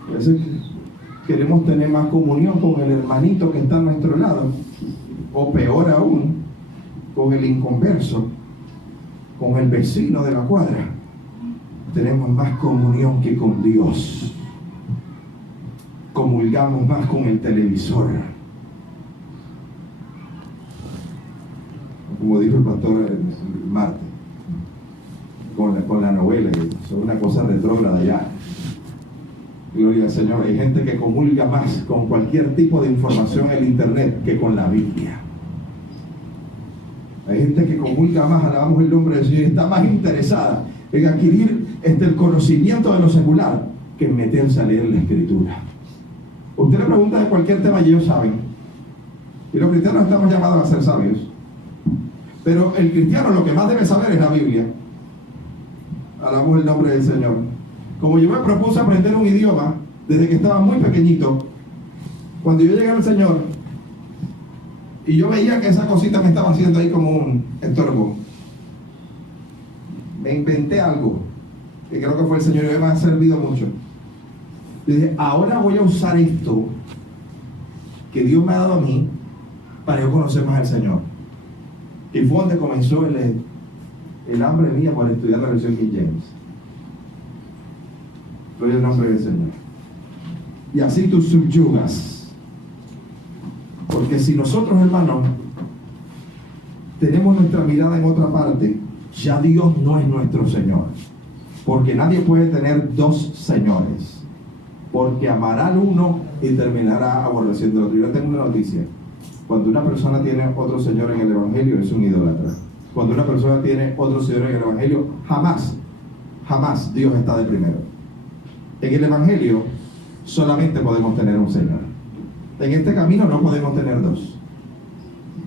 A veces queremos tener más comunión con el hermanito que está a nuestro lado, o peor aún, con el inconverso, con el vecino de la cuadra. Tenemos más comunión que con Dios. Comulgamos más con el televisor. Como dijo el pastor Marte, con la novela, es una cosa retrógrada ya. Gloria al Señor. Hay gente que comulga más con cualquier tipo de información en el internet que con la Biblia. Hay gente que comulga más, alabamos el nombre del Señor, y está más interesada en adquirir el conocimiento de lo secular que en meterse a leer la Escritura. Usted le pregunta de cualquier tema y ellos saben. Y los cristianos estamos llamados a ser sabios. Pero el cristiano lo que más debe saber es la Biblia. Alabamos el nombre del Señor. Como yo me propuse aprender un idioma desde que estaba muy pequeñito, cuando yo llegué al Señor y yo veía que esa cosita me estaba haciendo ahí como un estorbo, me inventé algo que creo que fue el Señor y me ha servido mucho. Y dije, ahora voy a usar esto que Dios me ha dado a mí para yo conocer más al Señor. Y fue donde comenzó el hambre mía por estudiar la versión King James. Gloria al nombre del Señor. Y así tú subyugas. Porque si nosotros, hermanos, tenemos nuestra mirada en otra parte, ya Dios no es nuestro Señor. Porque nadie puede tener dos señores. Porque amará al uno y terminará aborreciendo al otro. Yo tengo una noticia. Cuando una persona tiene otro Señor en el Evangelio, es un idólatra. Cuando una persona tiene otro Señor en el Evangelio, jamás Dios está de primero. En el Evangelio solamente podemos tener un Señor. En este camino no podemos tener dos.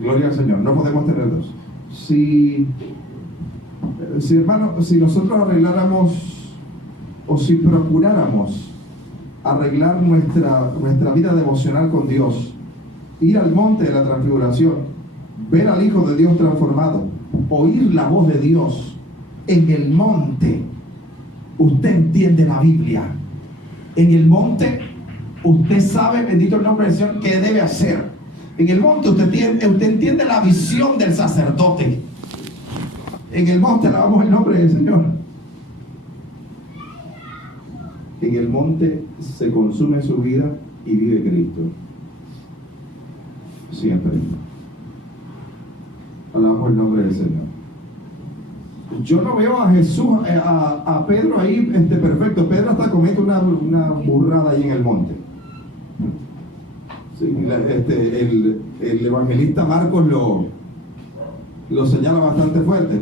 Gloria al Señor, no podemos tener dos. Si hermano, si nosotros arregláramos, o si procuráramos arreglar nuestra vida devocional con Dios, ir al monte de la transfiguración, ver al Hijo de Dios transformado, oír la voz de Dios en el monte, usted entiende la Biblia. En el monte usted sabe, bendito el nombre del Señor, qué debe hacer. En el monte usted entiende la visión del sacerdote. En el monte alabamos el nombre del Señor. En el monte se consume su vida y vive Cristo. Siempre. Alabamos el nombre del Señor. Yo no veo a Jesús, a Pedro ahí perfecto. Pedro hasta comete una burrada ahí en el monte. Sí, el evangelista Marcos lo señala bastante fuerte.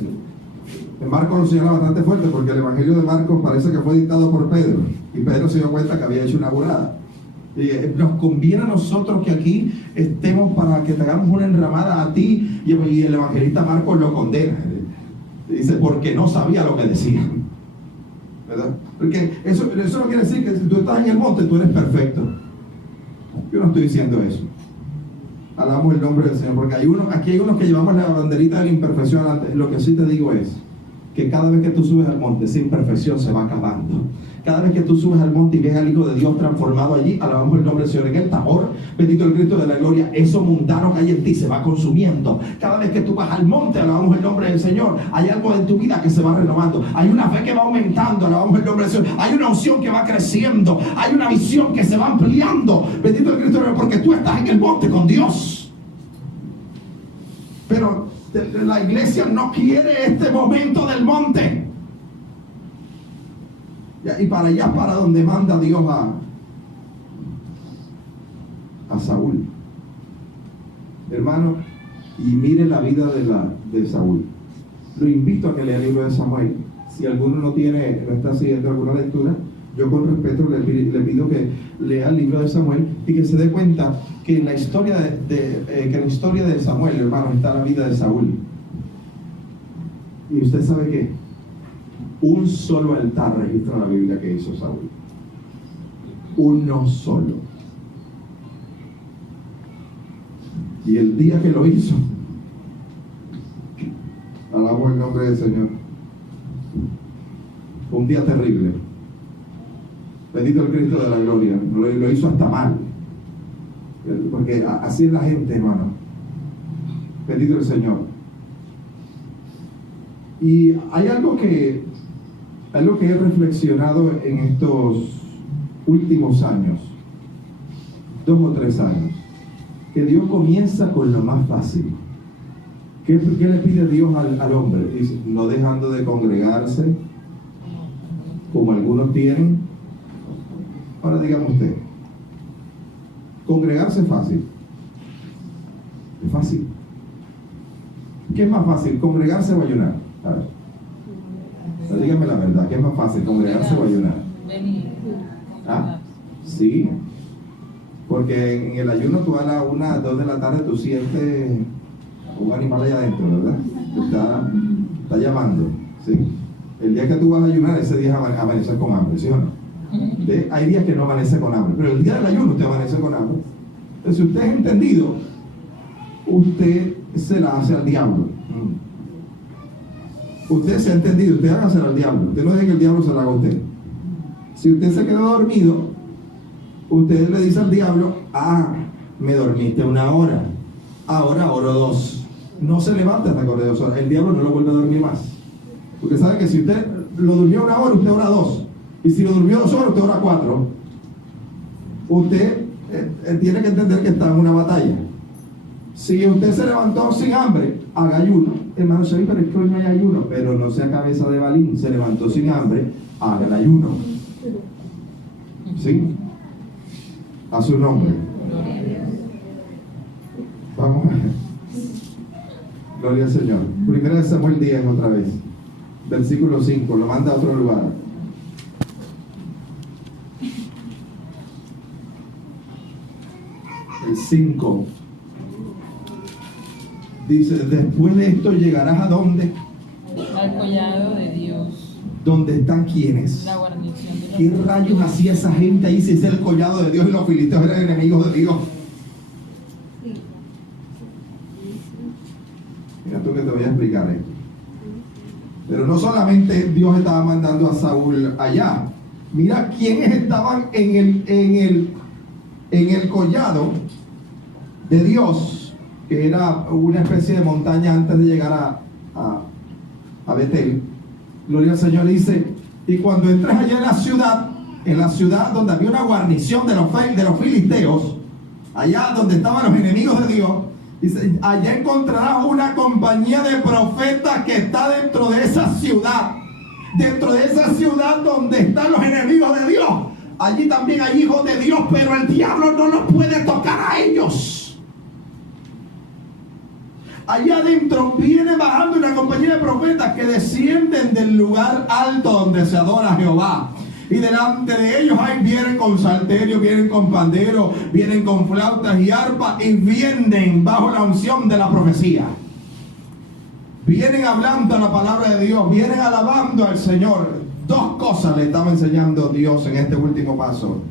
Marcos lo señala bastante fuerte porque el Evangelio de Marcos parece que fue dictado por Pedro y Pedro se dio cuenta que había hecho una burrada. Y nos conviene a nosotros que aquí estemos para que te hagamos una enramada a ti, y el evangelista Marcos lo condena. Dice, porque no sabía lo que decía, ¿verdad? Porque eso no quiere decir que si tú estás en el monte tú eres perfecto. Yo no estoy diciendo eso. Alabamos el nombre del Señor, porque aquí hay unos que llevamos la banderita de la imperfección adelante. Lo que sí te digo es que cada vez que tú subes al monte, esa imperfección se va acabando. Cada vez que tú subes al monte y ves al Hijo de Dios transformado allí, alabamos el nombre del Señor. En el tambor, bendito el Cristo de la gloria, eso mundano que hay en ti se va consumiendo. Cada vez que tú vas al monte, alabamos el nombre del Señor. Hay algo en tu vida que se va renovando. Hay una fe que va aumentando, alabamos el nombre del Señor. Hay una unción que va creciendo. Hay una visión que se va ampliando. Bendito el Cristo de la gloria, porque tú estás en el monte con Dios. Pero la iglesia no quiere este momento del monte. Y para allá, para donde manda Dios a Saúl. Hermano, y mire la vida de Saúl. Lo invito a que lea el libro de Samuel. Si alguno no está siguiendo alguna lectura, yo con respeto le pido que lea el libro de Samuel y que se dé cuenta que en la historia de Samuel, hermano, está la vida de Saúl. Y usted sabe qué, un solo altar registra la Biblia que hizo Saúl. Uno solo. Y el día que lo hizo, alabamos el nombre del Señor, fue un día terrible. Bendito el Cristo de la gloria. Lo hizo hasta mal, porque así es la gente, hermano. Bendito el Señor. Y hay algo que he reflexionado en estos últimos años, 2 o 3 años, que Dios comienza con lo más fácil. ¿Qué le pide Dios al hombre? Dice, no dejando de congregarse, como algunos tienen. Ahora dígame usted, congregarse es fácil. Es fácil. ¿Qué es más fácil, congregarse o ayunar? A ver. Dígame la verdad, ¿qué es más fácil, congregarse o ayunar? ¿Ah? Sí. Porque en el ayuno tú a las 1, 2 de la tarde tú sientes un animal allá adentro, ¿verdad? Está llamando, ¿sí? El día que tú vas a ayunar, ese día amanecer con hambre, ¿sí o no? Hay días que no amanece con hambre, pero el día del ayuno usted amanece con hambre. Entonces, si usted es entendido, usted se la hace al diablo. Usted se ha entendido, usted hágase al diablo. Usted no deje que el diablo se la haga a usted. Si usted se quedó dormido, usted le dice al diablo, me dormiste 1 hora, ahora oro 2. No se levanta hasta que ore 2 horas. El diablo no lo vuelve a dormir más. Porque sabe que si usted lo durmió 1 hora, usted ora 2. Y si lo durmió 2 horas, usted ora 4. Usted tiene que entender que está en una batalla. Si usted se levantó sin hambre, haga ayuno. Hermano, pero es que hoy no hay ayuno. Pero no sea cabeza de balín. Se levantó sin hambre, haga el ayuno. ¿Sí? A su nombre. Vamos a ver. Gloria al Señor. Primera de Samuel 10 otra vez. Versículo 5. Lo manda a otro lugar. El 5. Dice, después de esto llegarás a ¿dónde? Al collado de Dios. ¿Dónde están quiénes? La guarnición de los ¿Qué rayos hacía esa gente ahí si es el collado de Dios y los filisteos eran enemigos de Dios? Mira tú que te voy a explicar esto. Pero no solamente Dios estaba mandando a Saúl allá. Mira quiénes estaban en el collado de Dios, que era una especie de montaña antes de llegar a Betel. Gloria al Señor. Dice, y cuando entres allá en la ciudad donde había una guarnición de los filisteos, allá donde estaban los enemigos de Dios, dice, allá encontrarás una compañía de profetas que está dentro de esa ciudad. Dentro de esa ciudad donde están los enemigos de Dios, allí también hay hijos de Dios, pero el diablo no los puede tocar a ellos. Allá adentro viene bajando una compañía de profetas que descienden del lugar alto donde se adora a Jehová. Y delante de ellos vienen con salterio, vienen con pandero, vienen con flautas y arpas y vienen bajo la unción de la profecía. Vienen hablando la palabra de Dios, vienen alabando al Señor. Dos cosas le estaba enseñando Dios en este último paso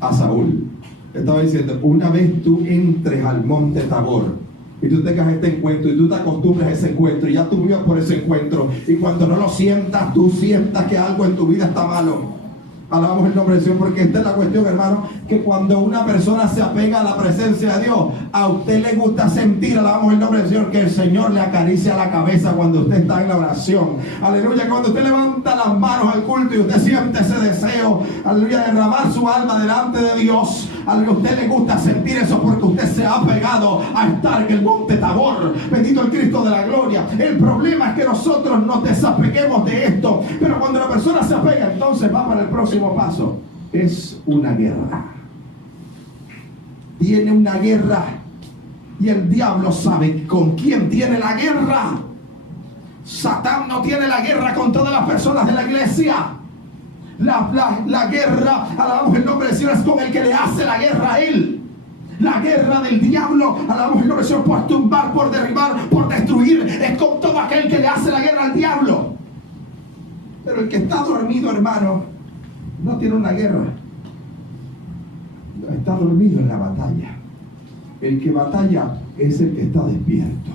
a Saúl. Estaba diciendo, una vez tú entres al monte Tabor y tú tengas este encuentro y tú te acostumbres a ese encuentro y ya tú vivas por ese encuentro, y cuando no lo sientas, tú sientas que algo en tu vida está malo. Alabamos el nombre del Señor, porque esta es la cuestión, hermano, que cuando una persona se apega a la presencia de Dios, a usted le gusta sentir, alabamos el nombre del Señor, que el Señor le acaricia la cabeza cuando usted está en la oración. Aleluya, cuando usted levanta las manos al culto y usted siente ese deseo, aleluya, de derramar su alma delante de Dios. A usted le gusta sentir eso porque usted se ha pegado a estar en el monte Tabor. Bendito el Cristo de la gloria. El problema es que nosotros nos desapeguemos de esto, pero cuando la persona se apega, entonces va para el próximo paso. Es una guerra. Tiene una guerra, y el diablo sabe con quién tiene la guerra. Satán no tiene la guerra con todas las personas de la iglesia. La guerra, alabamos el nombre del Señor, es con el que le hace la guerra a él. La guerra del diablo, alabamos el nombre del Señor, por tumbar, por derribar, por destruir, es con todo aquel que le hace la guerra al diablo. Pero el que está dormido, hermano, no tiene una guerra. Está dormido en la batalla. El que batalla es el que está despierto.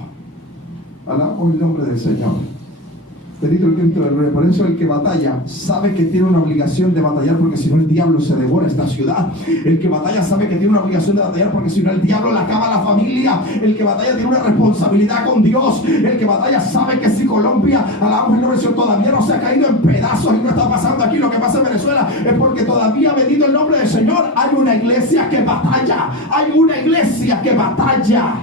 Alabamos el nombre del Señor. Bendito el Cristo de la gloria. Por eso el que batalla sabe que tiene una obligación de batallar, porque si no el diablo se devora esta ciudad. El que batalla sabe que tiene una obligación de batallar, porque si no el diablo le acaba a la familia. El que batalla tiene una responsabilidad con Dios. El que batalla sabe que si Colombia, alabamos el nombre del Señor, todavía no se ha caído en pedazos y no está pasando aquí lo que pasa en Venezuela, es porque todavía, bendito el nombre del Señor, hay una iglesia que batalla. Hay una iglesia que batalla.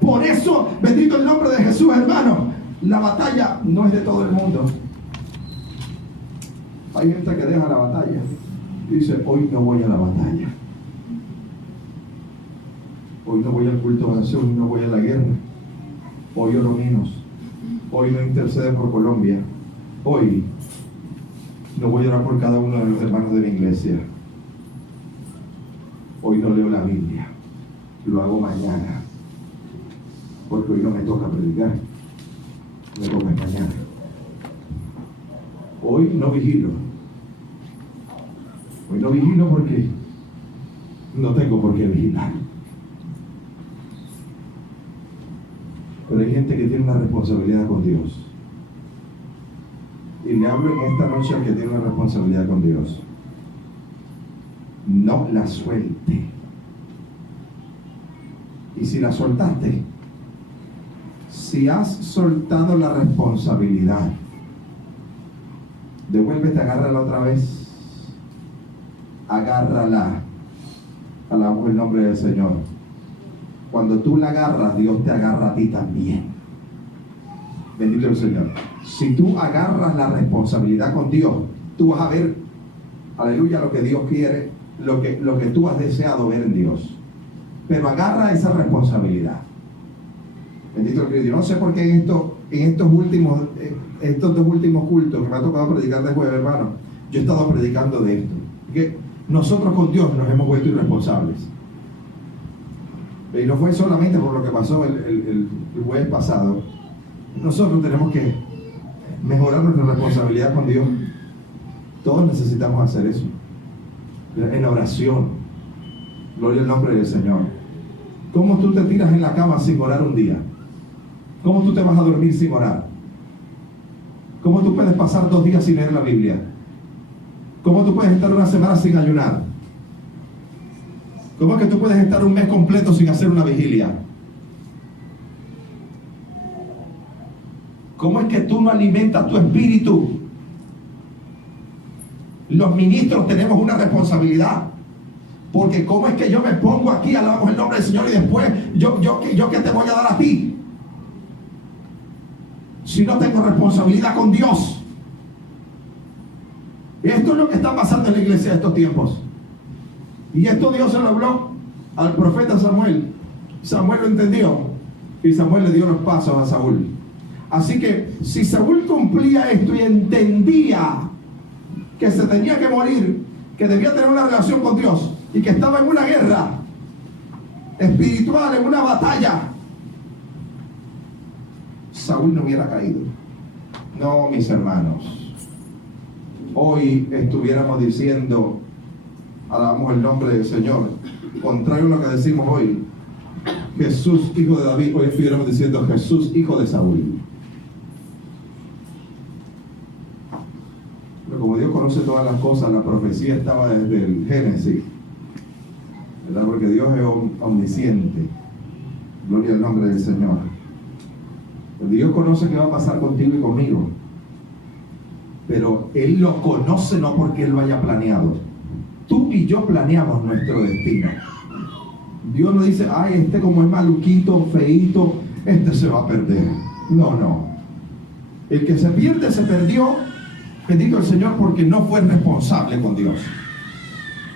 Por eso, bendito el nombre de Jesús, hermano. La batalla no es de todo el mundo. Hay gente que deja la batalla y dice, hoy no voy a la batalla. Hoy no voy al culto de oración, hoy no voy a la guerra. Hoy oro menos. Hoy no intercede por Colombia. Hoy no voy a orar por cada uno de los hermanos de la iglesia. Hoy no leo la Biblia. Lo hago mañana. Porque hoy no me toca predicar. Me toca mañana. Hoy no vigilo. Hoy no vigilo porque no tengo por qué vigilar. Pero hay gente que tiene una responsabilidad con Dios. Y le hablo en esta noche al que tiene una responsabilidad con Dios. No la suelte. Y si la soltaste, si has soltado la responsabilidad, devuélvete, agárrala otra vez. Agárrala. Alabamos el nombre del Señor. Cuando tú la agarras, Dios te agarra a ti también. Bendito el Señor. Si tú agarras la responsabilidad con Dios, tú vas a ver, aleluya, lo que Dios quiere, lo que tú has deseado ver en Dios. Pero agarra esa responsabilidad. Bendito el Cristo. Yo no sé por qué en estos dos últimos cultos que me ha tocado predicar de jueves, hermano, yo he estado predicando de esto. Que nosotros con Dios nos hemos vuelto irresponsables. Y no fue solamente por lo que pasó el jueves pasado. Nosotros tenemos que mejorar nuestra responsabilidad con Dios. Todos necesitamos hacer eso. En la oración. Gloria al nombre del Señor. ¿Cómo tú te tiras en la cama sin orar un día? ¿Cómo tú te vas a dormir sin orar? ¿Cómo tú puedes pasar 2 días sin leer la Biblia? ¿Cómo tú puedes estar una semana sin ayunar? ¿Cómo es que tú puedes estar un mes completo sin hacer una vigilia? ¿Cómo es que tú no alimentas tu espíritu? Los ministros tenemos una responsabilidad. Porque ¿cómo es que yo me pongo aquí, alabamos el nombre del Señor, y después yo qué te voy a dar a ti? Si no tengo responsabilidad con Dios. Esto es lo que está pasando en la iglesia de estos tiempos. Y esto Dios se lo habló al profeta Samuel. Samuel lo entendió y Samuel le dio los pasos a Saúl. Así que si Saúl cumplía esto y entendía que se tenía que morir, que debía tener una relación con Dios y que estaba en una guerra espiritual, en una batalla, Saúl no hubiera caído. No, mis hermanos, hoy estuviéramos diciendo, alabamos el nombre del Señor, contrario a lo que decimos hoy, Jesús hijo de David, hoy estuviéramos diciendo Jesús hijo de Saúl. Pero como Dios conoce todas las cosas, la profecía estaba desde el Génesis, ¿verdad? Porque Dios es omnisciente. Gloria al nombre del Señor. Dios conoce qué va a pasar contigo y conmigo, pero Él lo conoce no porque Él lo haya planeado. Tú y yo planeamos nuestro destino. Dios no dice, ay, este como es maluquito, feíto, este se va a perder. No, no. El que se pierde, se perdió, bendito el Señor, porque no fue responsable con Dios.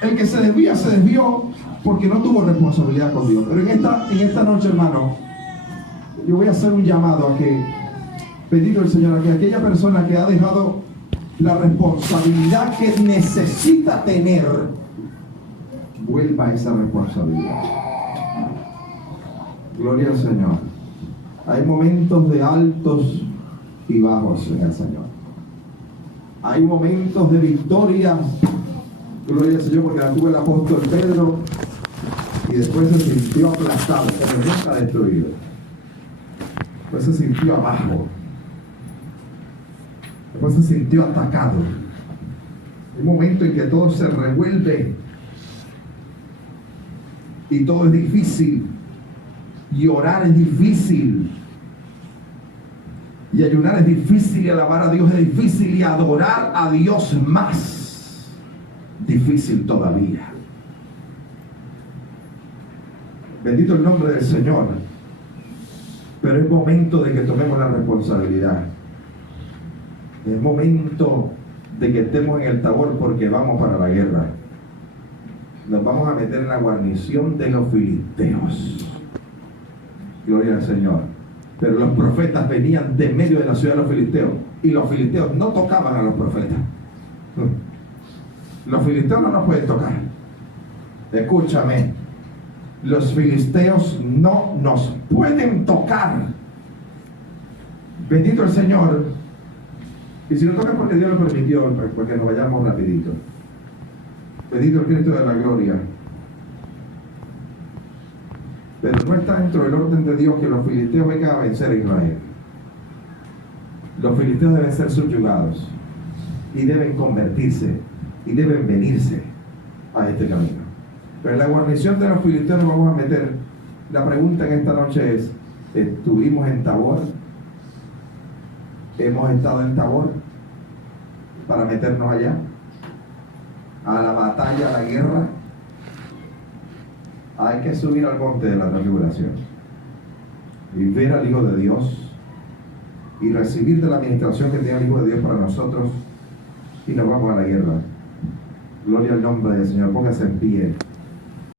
El que se desvió porque no tuvo responsabilidad con Dios. Pero en esta noche, hermano, yo voy a hacer un llamado a que, bendito el Señor, a que aquella persona que ha dejado la responsabilidad que necesita tener, vuelva a esa responsabilidad. Gloria al Señor. Hay momentos de altos y bajos en el Señor. Hay momentos de victoria, gloria al Señor, porque la tuvo el apóstol Pedro y después se sintió aplastado, pero nunca destruido. Después se sintió abajo. Después se sintió atacado. Hay un momento en que todo se revuelve y todo es difícil, y orar es difícil, y ayunar es difícil, y alabar a Dios es difícil, y adorar a Dios más difícil todavía. Bendito el nombre del Señor. Pero es momento de que tomemos la responsabilidad. Es momento de que estemos en el Tabor, porque vamos para la guerra. Nos vamos a meter en la guarnición de los filisteos. Gloria al Señor. Pero los profetas venían de medio de la ciudad de los filisteos, y los filisteos no tocaban a los profetas. Los filisteos no nos pueden tocar. Escúchame, los filisteos no nos pueden tocar. Bendito el Señor. Y si nos toca porque Dios lo permitió, porque nos vayamos rapidito. Bendito el Cristo de la gloria. Pero no está dentro del orden de Dios que los filisteos vengan a vencer a Israel. Los filisteos deben ser subyugados y deben convertirse y deben venirse a este camino. Pero en la guarnición de los filisteos nos vamos a meter. La pregunta en esta noche es: ¿estuvimos en Tabor? ¿Hemos estado en Tabor para meternos allá? ¿A la batalla, a la guerra? Hay que subir al monte de la transfiguración y ver al Hijo de Dios y recibir de la administración que tiene el Hijo de Dios para nosotros, y nos vamos a la guerra. Gloria al nombre del Señor. Póngase en pie.